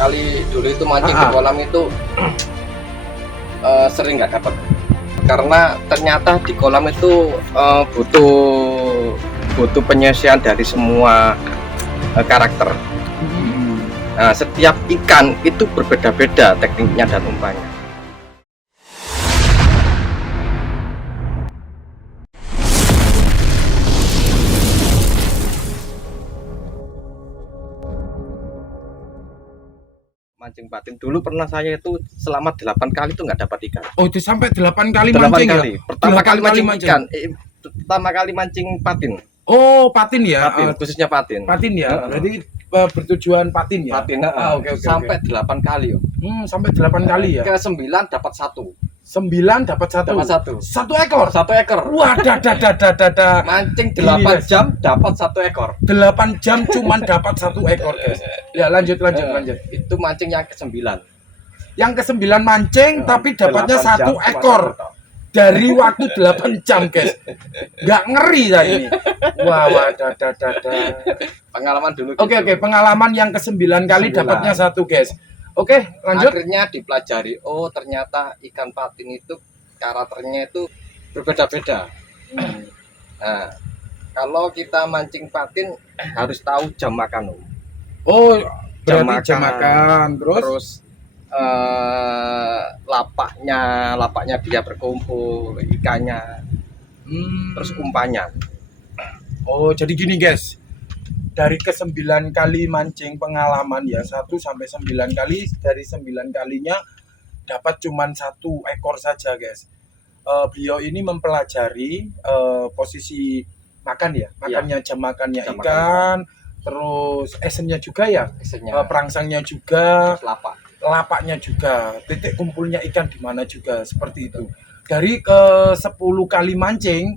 kali dulu itu mancing di kolam itu sering nggak dapat, karena ternyata di kolam itu butuh penyelesaian dari semua karakter. Nah, setiap ikan itu berbeda-beda tekniknya dan umpannya. Mancing patin dulu pernah saya itu selama 8 kali itu nggak dapat ikan. Oh, itu sampai 8 kali 8 mancing kali. ya? Pertama kali mancing mancing ikan, pertama kali mancing patin. Oh, patin ya? Patin, khususnya patin. Patin ya? Berarti bertujuan patin ya? Patin, okay, sampai 8 kali. Sampai 8 kali ya? Ke 9 dapat 1. 9 dapat 1. Dapat 1. 1 ekor? 1 ekor. Wah, dah. Mancing 8 jam dapat 1 ekor. 8 jam cuman dapat 1 ekor, guys. Ya, lanjut. Itu mancing yang ke-9. Yang ke-9 mancing tapi dapatnya 1 ekor. Dari waktu 8 jam, guys. Nggak ngeri ya ini. Wah, dah. Pengalaman dulu. Oke, pengalaman yang ke-9 kali dapatnya 1, guys. Oke, lanjut. Akhirnya dipelajari, oh ternyata ikan patin itu karakternya itu berbeda-beda. Nah, kalau kita mancing patin harus tahu jam makan. Oh, berarti jam makan. Terus lapaknya dia berkumpul, ikannya, terus umpannya. Oh, jadi gini guys, dari ke-9 kali mancing pengalaman ya, 1 sampai 9 kali, dari 9 kalinya dapat cuman 1 ekor saja guys. Beliau ini mempelajari posisi makan ya, makannya jam makannya ikan, terus esennya juga ya, perangsangnya juga, lapaknya juga, titik kumpulnya ikan di mana juga, seperti itu. Dari ke-10 kali mancing,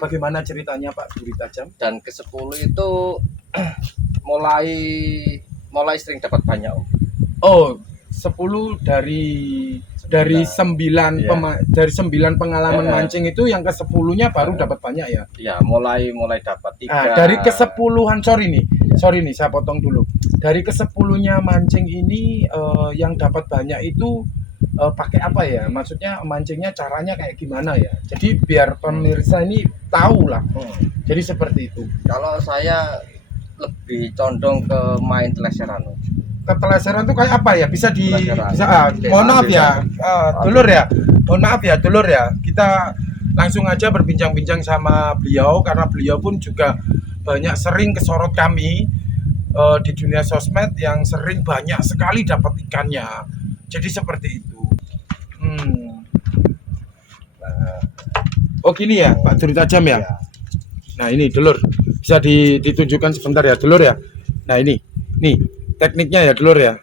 bagaimana ceritanya Pak Duri Tajam? Dan ke-10 itu mulai sering dapat banyak. Oh, 10 dari 9 dari 9 pengalaman mancing itu yang ke-10-nya baru dapat banyak ya? Iya, mulai dapat 3. Dari ke-10-an, sorry nih saya potong dulu. Dari ke-10-nya mancing ini yang dapat banyak itu pakai apa ya? Maksudnya mancingnya caranya kayak gimana ya? Jadi biar pemirsa ini tahu lah. Jadi seperti itu. Kalau saya lebih condong ke main teleseran. Keteleseran itu kayak apa ya? Bisa mohon maaf ya, dulur ya. Kita langsung aja berbincang-bincang sama beliau karena beliau pun juga banyak sering kesorot kami di dunia sosmed yang sering banyak sekali dapat ikannya. Jadi seperti itu. Oh gini ya, Pak Duri Tajam ya. Nah ini dulur, bisa ditunjukkan sebentar ya dulur ya. Nah ini, nih tekniknya ya dulur ya.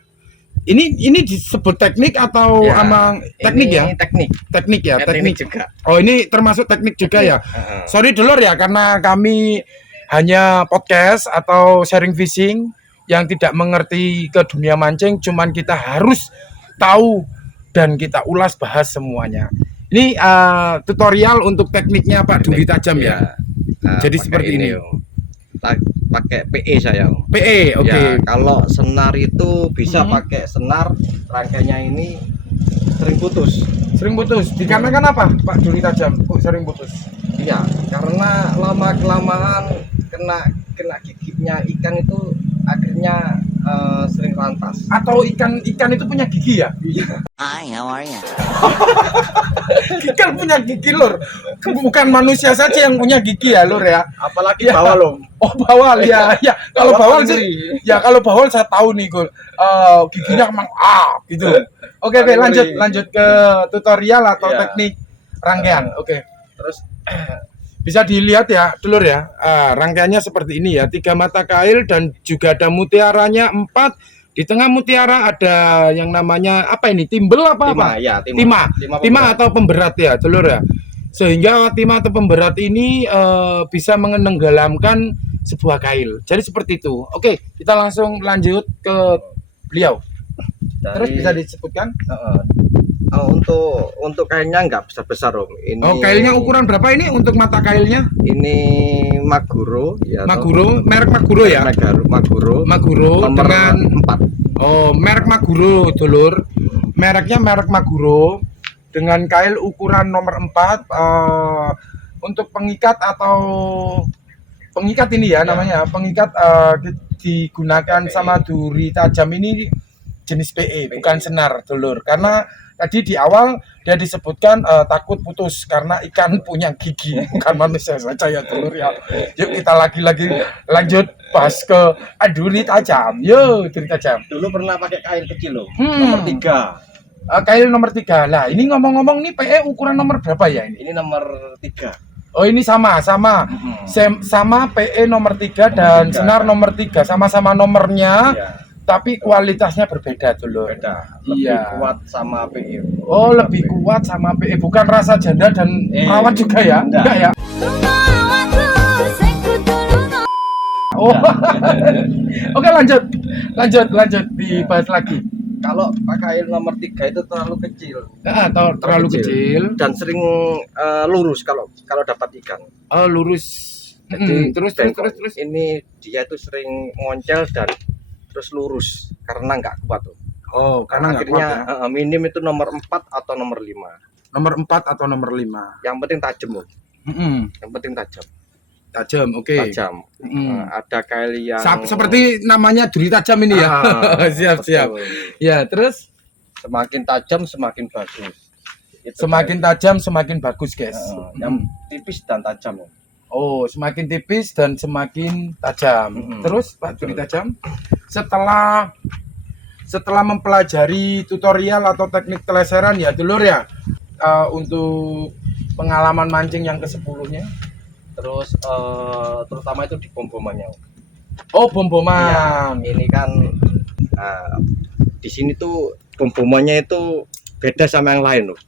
Ini disebut teknik atau emang teknik ya? Teknik ya, teknik juga. Oh ini termasuk teknik juga ya. Sorry dulur ya, karena kami hanya podcast atau sharing fishing yang tidak mengerti ke dunia mancing, cuman kita harus tahu dan kita ulas bahas semuanya. Ini tutorial untuk tekniknya Pak Duri Tajam ya. Jadi seperti ini. Pakai PE saya. PE, oke. Ya, kalau senar itu bisa pakai senar, rangkainya ini sering putus. Dikarenakan apa Pak Duri Tajam kok sering putus? Iya, karena lama-kelamaan kena gigitnya ikan itu akhirnya sering rantas. Atau ikan itu punya gigi ya? Iya. Hi, how are you? Ikan punya gigi lur. Bukan manusia saja yang punya gigi ya lur ya. Apalagi bawal loh. Oh bawal ya. Kalau bawal sih. Ya kalau bawal saya tahu nih Gul. Giginya emang gitu. Oke, lanjut ke tutorial atau teknik rangkaian. Oke. Terus bisa dilihat ya dulur ya, rangkaiannya seperti ini ya, 3 mata kail dan juga ada mutiaranya 4. Di tengah mutiara ada yang namanya apa ini, timbel apa? Ya, timah atau pemberat ya dulur ya. Sehingga timah atau pemberat ini bisa menenggelamkan sebuah kail. Jadi seperti itu. Oke, kita langsung lanjut ke beliau. Terus bisa disebutkan? Untuk kailnya nggak besar-besar Om. Ini Oh, kailnya ukuran berapa ini untuk mata kailnya? ini Maguro ya. Maguro, merek Maguro ya? Maguro Maguro nomor dengan 4. oh, merek Maguro, dulur. Mereknya merek Maguro dengan kail ukuran nomor 4 untuk pengikat atau pengikat ini ya, Ya. namanya. Pengikat digunakan PE. sama duri tajam ini jenis PE, PE. bukan senar, dulur. Karena tadi di awal dia disebutkan takut putus karena ikan punya gigi, bukan manusia saja ya, dulur ya. Yuk kita lagi-lagi lanjut bahas ke duri tajam. Yuk, duri tajam. Dulu pernah pakai kail kecil loh. Hmm. Nomor 3. Kail nomor 3. Lah, ini ngomong-ngomong nih PE ukuran nomor berapa ya ini? Ini nomor 3. Oh, ini sama. Sama PE nomor 3 dan 3. senar nomor 3, sama-sama nomornya. Iya. Tapi kualitasnya berbeda dulu. Beda. Lebih Iya. kuat sama PE. Oh, lebih kuat sama PE, bukan rasa janda dan perawat juga ya? Enggak. Ya. Oh. Oke, lanjut dibahas lagi. Kalau kail nomor 3 itu terlalu kecil Nah, terlalu kecil. dan sering lurus kalau dapat ikan. Oh, lurus. Jadi Terus. ini dia itu sering moncel dan terus lurus karena nggak kuat tuh. Oh, karena nggak kuat Akhirnya ya. minim itu nomor 4 atau nomor 5. Nomor 4 atau nomor 5. Yang penting tajam loh. Yang penting tajam. Tajam, oke. Tajam. Ada kail yang Seperti namanya duri tajam ini ya. Siap. betul. Ya, terus Semakin tajam semakin bagus. Itu semakin tajam semakin bagus, guys. yang tipis dan tajam. Oh, semakin tipis dan semakin tajam. Terus Pak duri tajam, setelah mempelajari tutorial atau teknik teleseran ya, dulur ya, untuk pengalaman mancing yang ke-10-nya. Terus terutama itu di pom-pomannya. Oh, bom-boman. Ini kan di sini tuh pom-pomannya itu beda sama yang lain loh.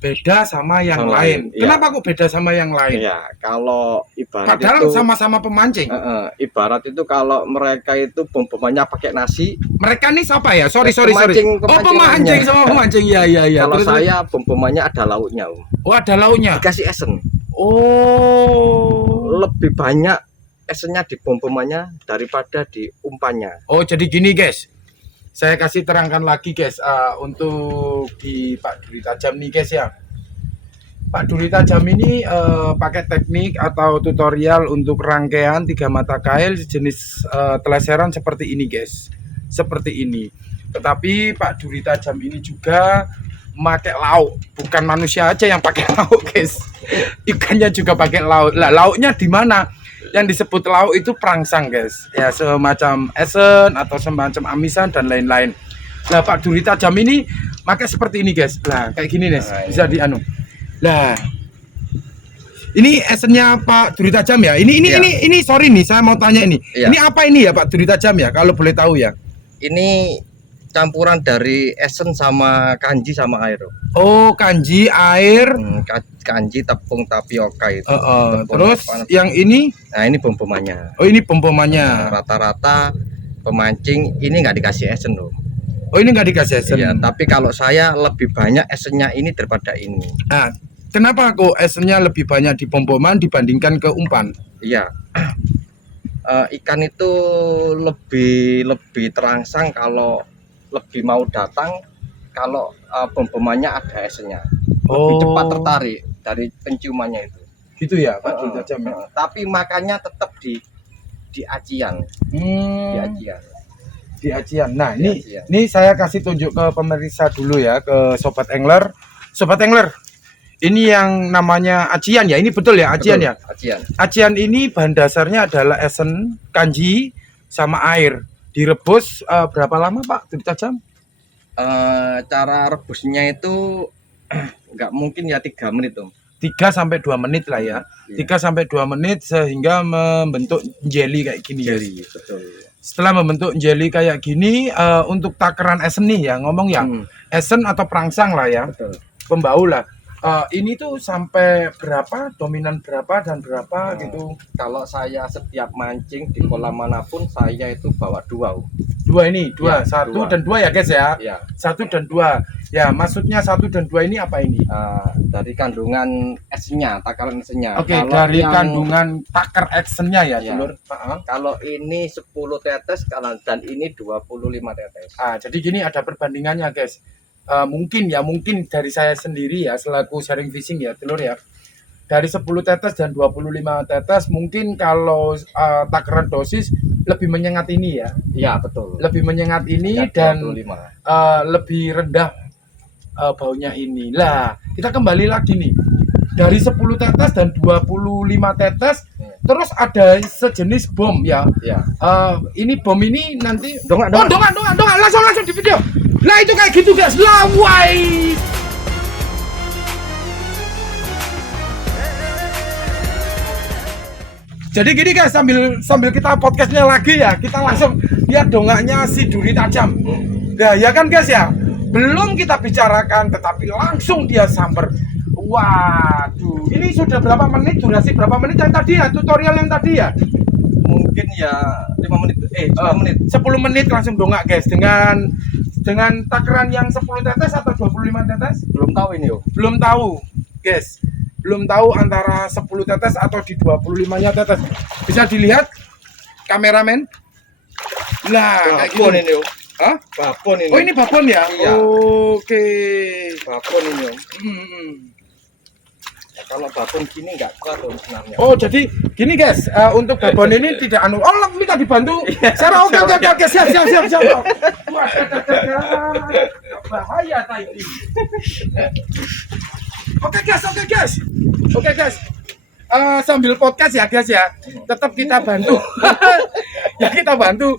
Beda sama yang Sama lain. lain, iya. Kenapa kok beda sama yang lain? Ya, kalau ibarat Padahal itu sama-sama pemancing. ibarat itu kalau mereka itu pom-pomannya pakai nasi, Mereka nih siapa ya? Sorry. Pemancing- Oh, pemancing pemancing lainnya. sama pemancing. Ya. kalau Terus. saya pom-pomannya ada lauknya. Oh, ada lauknya. Dikasih esen. Oh. Lebih banyak esennya di pom-pomannya daripada di umpannya. Oh, jadi gini, guys. Saya kasih terangkan lagi, guys, untuk di Pak Duri Tajam nih, guys ya. Pak Duri Tajam ini pakai teknik atau tutorial untuk rangkaian 3 mata kail sejenis teleseran seperti ini, guys. Seperti ini. Tetapi Pak Duri Tajam ini juga pakai lauk, bukan manusia aja yang pakai lauk, guys. Ikannya juga pakai lauk. Lah, lauknya di mana? Yang disebut lauk itu perangsang, guys. Ya, semacam esen atau semacam amisan dan lain-lain. Nah, Pak Duri Tajam ini pakai seperti ini, guys. Lah, kayak gini, guys. Nah, Bisa dianu. Lah, ini esennya Pak Duri Tajam ya. Iya. Ini sorry nih, saya mau tanya ini. Iya. Ini apa ini ya Pak Duri Tajam ya? Kalau boleh tahu ya. Ini campuran dari esen sama kanji sama air. Oh, kanji, air. Kanji, tepung tapioka itu. Tepung Terus apa? yang ini, Nah, ini pom-pomannya. oh ini pom-pomannya. Rata-rata pemancing ini nggak dikasih esen loh. Oh, ini nggak dikasih esen. Iya, tapi kalau saya lebih banyak esennya ini daripada ini. Nah, kenapa kok esennya lebih banyak di pom-poman dibandingkan ke umpan? Iya. Ikan itu lebih terangsang kalau lebih mau datang kalau pom-pomannya ada esennya. Lebih cepat tertarik dari penciumannya itu. Gitu ya Pak Duri Tajam ya. Tapi makannya tetap di acian. Di acian. Di acian. Nah, Di ini acian. ini saya kasih tunjuk ke pemirsa dulu ya, ke Sobat Angler. Sobat Angler, ini yang namanya acian ya. Ini betul ya, acian Betul, ya. Acian. Acian ini bahan dasarnya adalah esen, kanji, sama air. Direbus berapa lama Pak Duri Tajam? Cara rebusnya itu nggak mungkin ya 3 menit Om. 3 sampai 2 menit lah ya. Iya. 3 sampai 2 menit sehingga membentuk jelly kayak gini guys. Jadi betul. Setelah membentuk jelly kayak gini, untuk takaran esen nih ya, ngomong ya, esen atau perangsang lah ya, Betul. pembau lah. Ini tuh sampai berapa, dominan berapa dan berapa gitu. Kalau saya setiap mancing di kolam manapun saya itu bawa 2. Dua ini, dua, Ya, 1 2. dan 2 ya guys ya. Ya. 1 dan 2. Ya, maksudnya 1 dan 2 ini apa ini? Dari kandungan esnya, takaran esnya. Oke, Kalau dari yang- kandungan takar actionnya ya, Ya. Dulur. Kalau ini 10 tetes dan ini 25 tetes. Jadi gini ada perbandingannya guys. Mungkin dari saya sendiri ya selaku sharing fishing ya Dulur ya. Dari 10 tetes dan 25 tetes mungkin kalau takaran dosis lebih menyengat ini ya. Iya, betul. Lebih menyengat ini Ya, dan 25. lebih rendah baunya ini. Lah, kita kembali lagi nih. Dari 10 tetes dan 25 tetes terus ada sejenis bom ya. Ya. Ini bom ini nanti Dongak. langsung di video. Lah itu kayak gitu guys. Lah wai. Jadi gini guys, sambil kita podcastnya lagi ya, kita langsung lihat dongaknya si duri tajam. Nah ya kan guys ya, belum kita bicarakan, tetapi langsung dia samper. Waduh, ini sudah berapa menit? Durasi berapa menit yang tadi ya? Tutorial yang tadi ya? Mungkin ya 5 menit. 10 menit. 10 menit langsung dongak guys, dengan takaran yang 10 tetes atau 25 tetes? Belum tahu ini yo. Belum tahu guys, belum tahu antara 10 tetes atau di 25 nya tetes. Bisa dilihat kameramen. Lah kayak Babon gini. ini yo. Hah? Babon ini. Oh ini babon ya? Iya. Oke. babon ini yo. Ya, kalau babon gini nggak kuat om sebenarnya. Oh jadi gini guys, untuk babon ini tidak minta dibantu. Sarah oke siap. Wah, bahaya tadi. Oke guys. Sambil podcast ya guys ya, tetap kita bantu. Ya kita bantu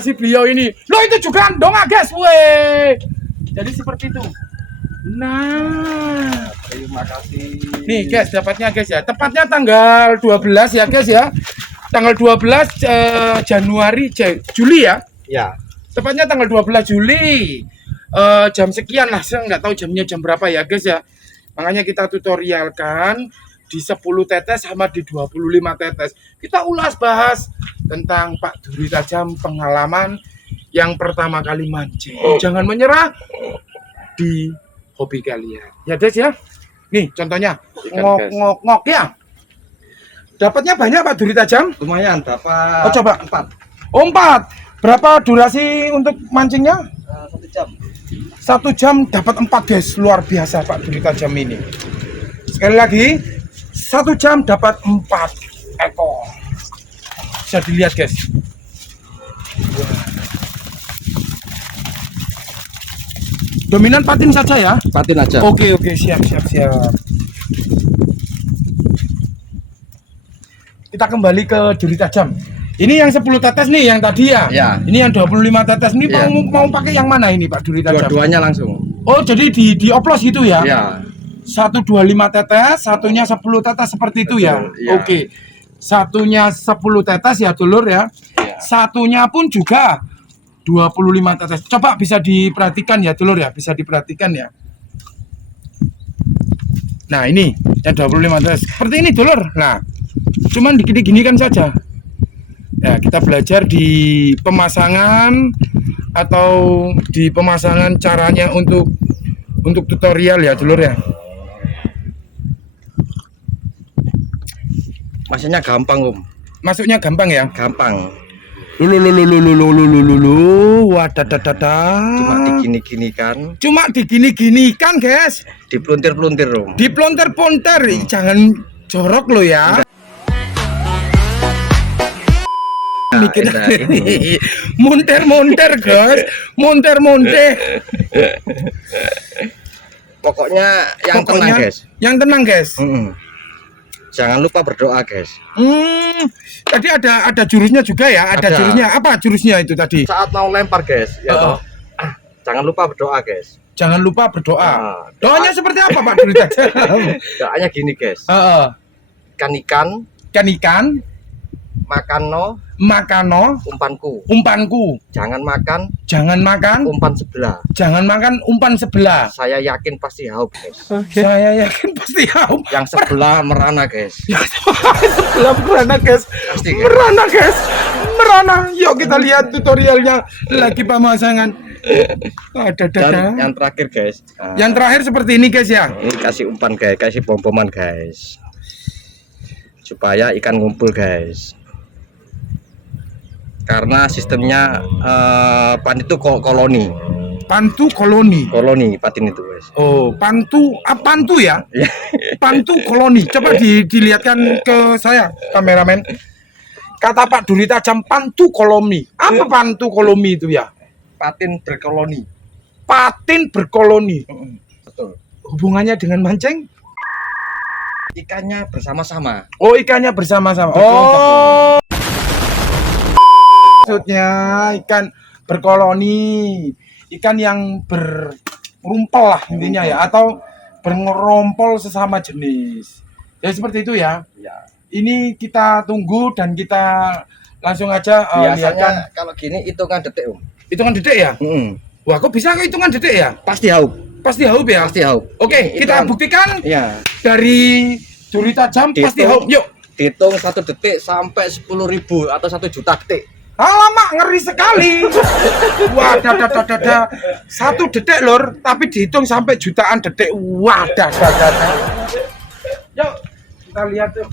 si beliau ini. Loh itu juga dongak guys, weh. Jadi seperti itu. Nah, Terima kasih. nih guys dapatnya guys ya. Tepatnya tanggal 12 ya guys ya. Tanggal 12 Juli ya. Ya. Tepatnya tanggal 12 Juli. Jam sekian lah, saya nggak tahu jamnya jam berapa ya guys ya. Makanya kita tutorialkan di 10 tetes sama di 25 tetes. Kita bahas tentang Pak Duri Tajam, pengalaman yang pertama kali mancing. Jangan menyerah di hobi kalian. Ya guys ya. Nih contohnya ngok ya. Dapatnya banyak Pak Duri Tajam? Lumayan dapat. Oh, coba. 4. Oh, 4. Berapa durasi untuk mancingnya? 1 jam. 1 jam dapat 4 guys. Luar biasa Pak Duri Tajam ini. Sekali lagi 1 jam dapat 4 ekor. Bisa dilihat guys. Dominan patin saja ya. Patin aja. Oke siap. Kita kembali ke Duri Tajam. Ini yang 10 tetes nih yang tadi ya. Ya. Ini yang 25 tetes ini Ya. mau pakai yang mana ini Pak Duri Tajam? Dua-duanya langsung. Oh jadi dioplos gitu ya? Ya. 125 tetes, satunya 10 tetes seperti itu ya. Betul, ya. Oke. Satunya 10 tetes ya dulur ya. Ya. Satunya pun juga 25 tetes. Coba bisa diperhatikan ya dulur ya, bisa diperhatikan ya. Nah, ini yang 25 tetes. Seperti ini dulur. Nah, cuman gini kan saja. Ya, kita belajar di pemasangan atau di pemasangan caranya untuk tutorial ya dulur ya. Masanya gampang om. Masuknya gampang ya. Gampang. Wadadadada. Cuma digini-ginikan. Cuma digini-ginikan guys. Dipeluntir-peluntir om. Diplonter-plonter. Jangan jorok lo ya. Mikir monter guys. Monter. Pokoknya yang tenang guys. Yang tenang guys. Jangan lupa berdoa guys. Tadi ada jurusnya juga ya. Ada jurusnya. Apa jurusnya itu tadi? Saat mau lempar guys, ya toh. Jangan lupa berdoa guys. Jangan lupa berdoa. Doa- Doanya seperti apa Pak Duri Tajam? Doanya gini guys. Ikan, Ikan, makanno, makano, umpanku. Jangan makan Umpan sebelah. umpan sebelah. Saya yakin pasti haus guys. Saya yakin pasti haus. Yang sebelah merana guys. Sebelah merana guys. Pasti guys. Merana. Yuk kita lihat tutorialnya lagi pemasangan. Ada. Dan yang terakhir guys, Yang terakhir seperti ini guys ya. ini kasih umpan guys, kasih bom-boman guys, supaya ikan ngumpul guys. Karena sistemnya pan itu koloni Pantu koloni. patin itu guys. Oh, pantu ya? Pantu koloni. Coba dilihatkan ke saya, kameramen. Kata Pak Duri Tajam, pantu koloni. Apa pantu koloni itu ya? Patin berkoloni. Patin berkoloni. Betul. Hubungannya dengan mancing? Ikannya bersama-sama. Oh, ikannya bersama-sama. Betul, Oh. Maksudnya ikan berkoloni. Ikan yang berumpel lah intinya ya, atau berngerompol sesama jenis. Ya seperti itu ya. Ya. Ini kita tunggu dan kita langsung aja Biasanya lihatkan. kalau gini hitungan detik Hitungan detik ya? Wah, kok bisa hitungan detik ya? Pasti haup. Pasti haup ya? Pasti haup. Oke, kita buktikan Ya. dari Duri Tajam pasti haup. Yuk. Hitung 1 detik sampai 10.000 atau 1 juta detik. Alamak, ngeri sekali. Wah, dah. 1 detik lor, tapi dihitung sampai jutaan detik. Wah, dah. Yuk, kita lihat tuh.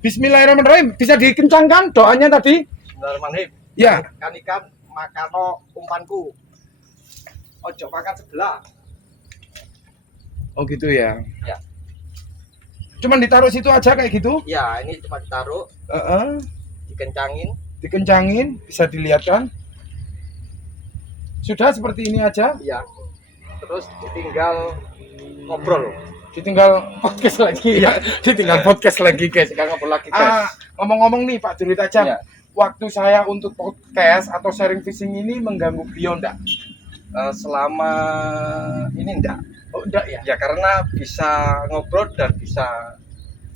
Bismillahirrahmanirrahim. Bisa dikencangkan doanya tadi? Bismillahirrahmanirrahim. Ya. Ikan makano umpanku. Ojo makan sebelah. Oh gitu ya. Ya. Cuman ditaruh situ aja kayak gitu? Ya, ini cuma ditaruh, dikencangin. Dikencangin, bisa dilihat kan? Sudah seperti ini aja. Ya. Terus ditinggal ngobrol. Ditinggal podcast lagi ya. Ditinggal podcast lagi guys. Tinggal ngobrol lagi guys. Ngomong-ngomong nih Pak Duri Tajam. Ya. Waktu saya untuk podcast atau sharing fishing ini mengganggu beliau enggak? Selama ini enggak. Oh enggak ya? Ya karena bisa ngobrol dan bisa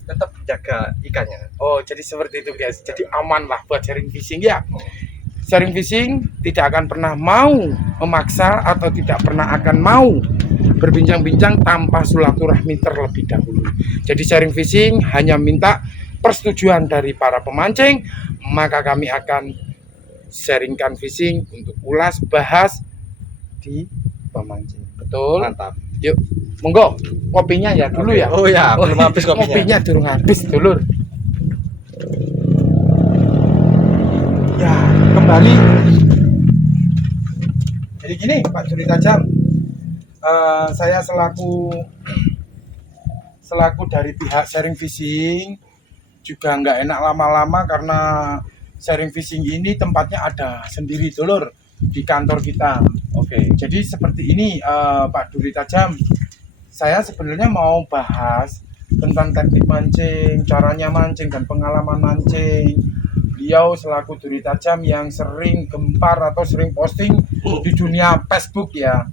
tetap jaga ikannya. Oh jadi seperti itu guys. Jadi aman lah buat sharing fishing ya. Sharing fishing tidak akan pernah mau memaksa atau tidak pernah akan mau berbincang-bincang tanpa silaturahmi terlebih dahulu. Jadi sharing fishing hanya minta persetujuan dari para pemancing, maka kami akan sharingkan fishing untuk ulas bahas di pemancing. Betul? Mantap. Yuk, monggo kopinya ya dulu ya. Oh ya, belum habis kopinya. Kopinya durung habis, dulur. Ya, kembali. Jadi gini, Pak Duri Tajam. Saya selaku dari pihak sharing fishing juga nggak enak lama-lama karena sharing fishing ini tempatnya ada sendiri, dulur, di kantor kita. Oke, jadi seperti ini Pak Duri Tajam. Saya sebenarnya mau bahas tentang teknik mancing, caranya mancing dan pengalaman mancing. Beliau selaku Duri Tajam yang sering gempar atau sering posting di dunia Facebook ya.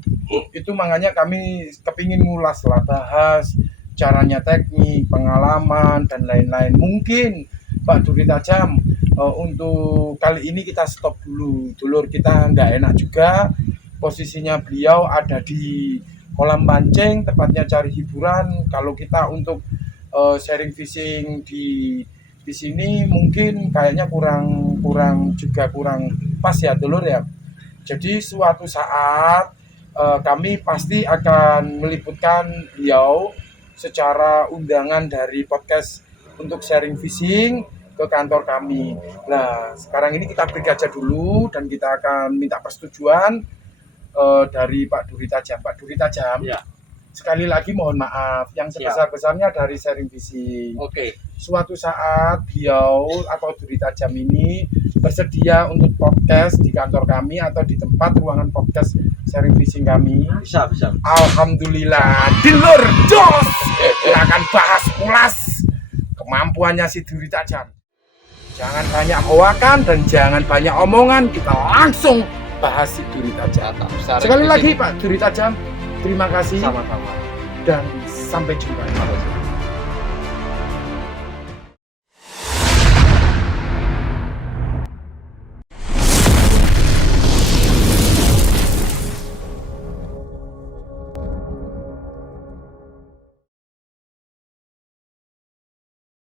Itu makanya kami kepingin ngulas lah, bahas caranya, teknik, pengalaman dan lain-lain. Mungkin Pak Duri Tajam untuk kali ini kita stop dulu, dulur. Kita nggak enak juga posisinya beliau ada di kolam mancing, tepatnya cari hiburan. Kalau kita untuk sharing fishing di sini mungkin kayaknya kurang pas ya, dulur ya. Jadi suatu saat kami pasti akan meliputkan beliau secara undangan dari podcast untuk sharing fishing ke kantor kami. Nah, sekarang ini kita break aja dulu dan kita akan minta persetujuan dari Pak Duri Tajam. Pak Duri Tajam, Ya. sekali lagi mohon maaf yang sebesar-besarnya dari sharing fishing. Oke. Suatu saat beliau atau Duri Tajam ini bersedia untuk podcast di kantor kami atau di tempat ruangan podcast sharing fishing kami. Bisa. Alhamdulillah, dilur jos. Kita akan bahas ulas kemampuannya si Duri Tajam. Jangan banyak hoakan dan jangan banyak omongan, kita langsung bahas si Duri Tajam. Sekali lagi Pak Duri Tajam, terima kasih Sama-sama. dan sampai jumpa.